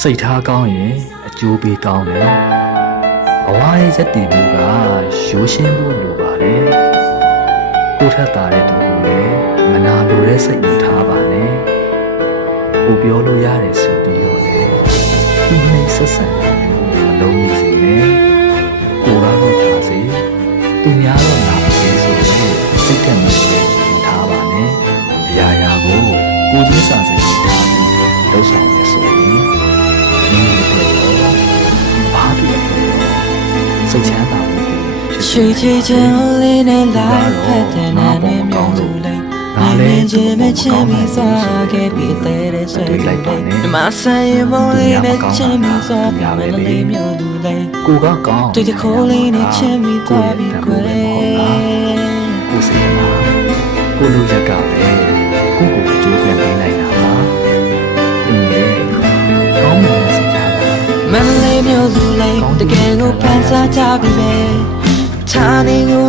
စိတ်ထားကောင်းရင်အကျိုးပေးကောင်းတယ်ဘဝရဲ့ရက်တည်မှုကရိုးရှင်းဖို့လိုပါတယ်ကိုထက်တာတဲ့သူကိုလည်းမနာလိုတဲ့စိတ်မထားပါနဲ့ကိုပြောလို့ရတယ်ဆိုပြီးတော့လေဒီနေ့ဆက်ဆံတယ်မလုံးမိစေနဲ့ကိုကတော့ထားစေသူများတော့နားစေဆိုရင်စိတ်ထက်မှလည်းမထားပါနဲ့အရာရာကိုကိုချင်းစာစိတ်ထားပြီးလှုပ်ဆောင်ရဆိုရင်စိတ်ချမ်းသာမှုရွှေချေချင်လေးနဲ့လိုက်ဖက်တဲ့နာမည်မျိုးလူလေးနာမည်ချင်းမချင်းမီစားခဲ့ပြီးတဲ့ဆွဲလိုက်ပါနဲ့ဒီမှာဆိုင်ရမလေးနဲ့ချင်းမီစားပြီးမလေးမျိုးလူလေးကိုကကောင်းတွေ့တဲ့ခိုးလေးနဲ့ချင်းမီသွားပြီးကွယ်ကိုစိတ်မှာကိုလူရက်ကပဲကိုကိုအကျိုးပြန်ပေးနိုင်တာပါဒီလေကောင်းတဲ့စိတ်ချမ်းသာမလေးမျိုးလူလေးတကယ်ကိုဖန်ဆားကြပြီပဲဌာနေကို